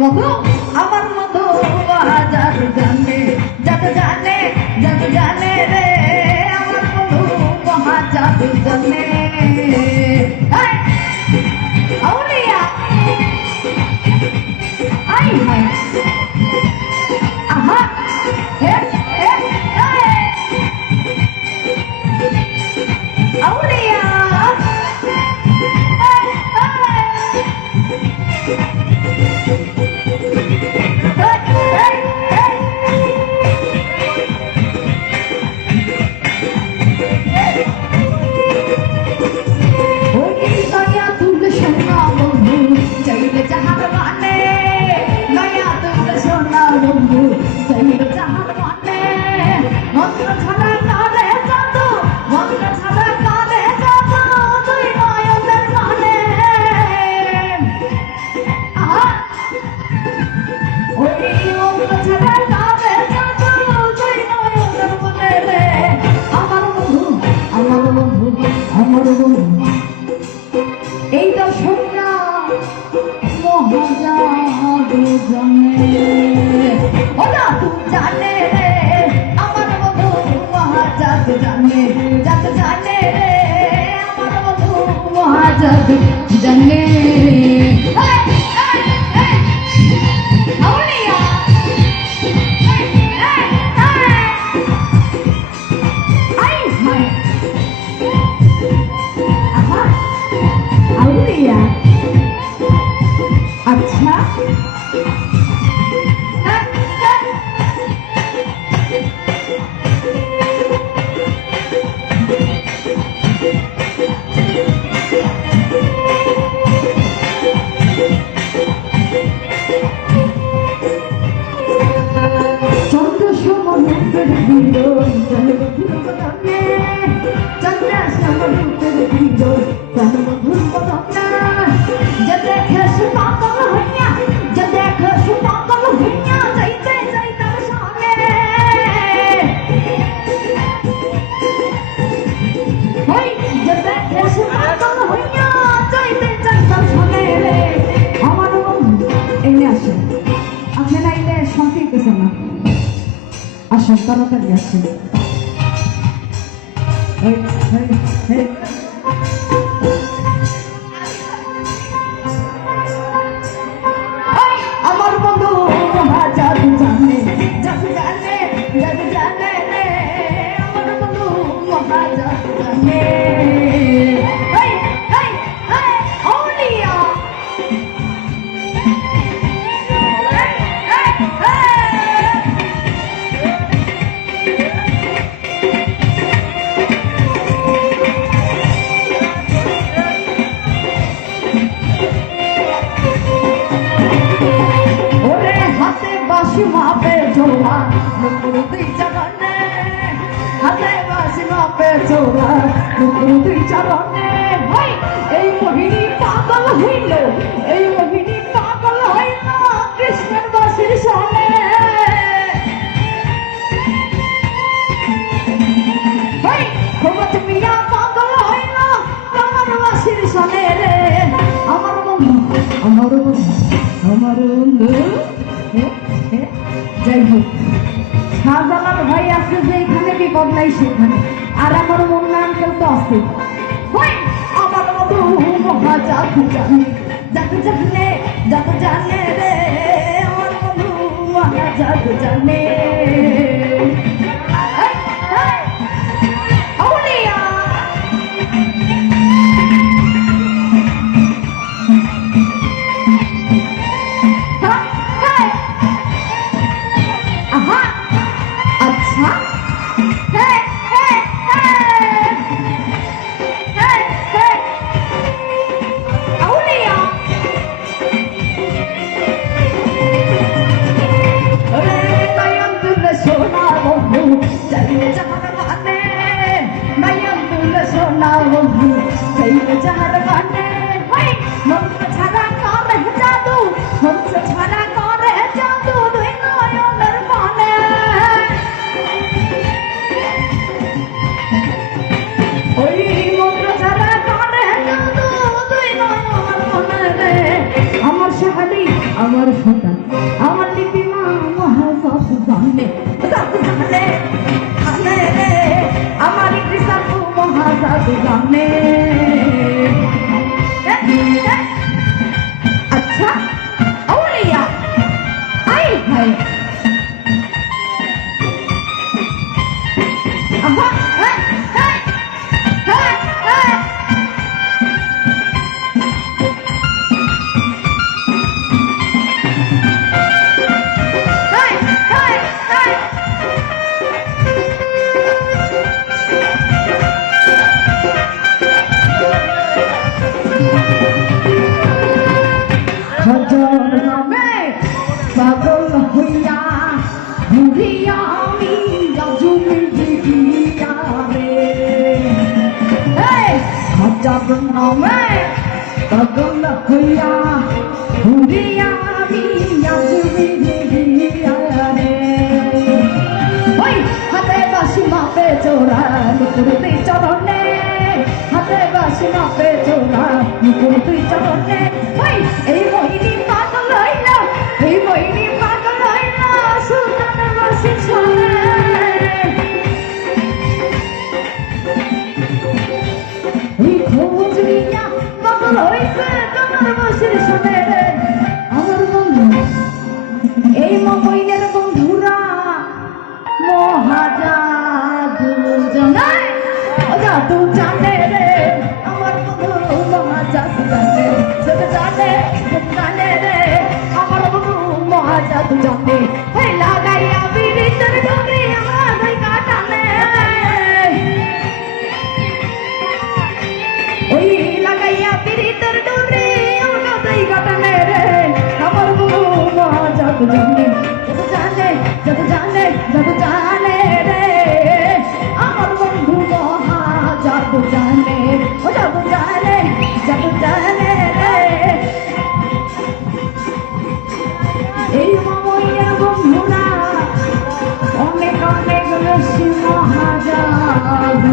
মতো হাজার জানে যত জানে রে আমার বন্ধু মহাজাদু জানে আউলিয়া আই হাই আহা হে হে আউলিয়া এই দর্শকরা মহাজাদু জানে ওরা তুমি জানে রে আমার বন্ধু মহাজাদু জানে যত জানে রে আমার বন্ধু মহাজাদু জানে अच्छा चंद्र समनुद्र चंद्र समनुद्र আসুন তাড়াতাড়ি আসুন আমার বন্ধু মহাজাদু জানে জাদু জানে রে আমার বন্ধু মহাজাদু জানে মাপে ঝোলা নুপুর দুই চারণে হাতে বাসি মাপে ঝোলা নুপুর দুই চারণে এই মোহিনী পাগল হইল কৃষ্ণের বাসির সনে খবর মিয়া পাগল হইল তোমার বাসির সনে রে আমার বন্ধু যাই হোক শাহজালাল ভাই আছে যে এখানে বিপদ নাই সেখানে আর আমার মুন্না আঙ্কেল তো আছে আমার মতো মহাজাদু জানে যত জানে রে আমার বন্ধু মহাজাদু জানে আমার সাহায্য আমার সন্তান আমার লিপিমা মহাজাত জানে জাদু জানে জানে রে আমার কৃষ্ণ মহাজাত জানে আচ্ছা আউলিয়া আই ভাই আহা হ্যাঁ হ্যাঁ হ্যাঁ হ্যাঁ ভজন নামে পাগল হইয়া ঘুরিয়া আমি রাজুমি দিদিয়া রে ভজন নামে পাগল হইয়া ঘুরিয়া আমি রাজুমি দিদিয়া রে ওই হাতে বাসি মাপে চোরা নুপুরতে চরণে হাতে বাসি মাপে চোরা নুপুরতে চরণে ওই এই বইনি পাগল হইল এই বইনি পাগল হইল সুলতান বাসি চলে ওই খোঁজ নিয়া পাগল হইছে তোমার বাসির শুনে রে আমার বন্ধু এই মইনের বন্ধুরা মহাজাদু জানে জাদু জানে রে আমার বন্ধু মহাজাদু জানে সব জানে জানে রে আমার বন্ধু মহাজাদু জানে হে লাগাইয়া বিরিতের ডুবি আমার ভাই কাটানে ওই লাগাইয়া বিরিতের ডুবি আমার ভাই কাটানে রে আমার বন্ধু মহাজাদু জানে জাদু জানে জাদু জানে রে আমার বন্ধু মহা জাদু জানে ও জাদু জানে রে এই মমইয়া বন্ধুরা অনেক অনেক বেশি মহা জাদু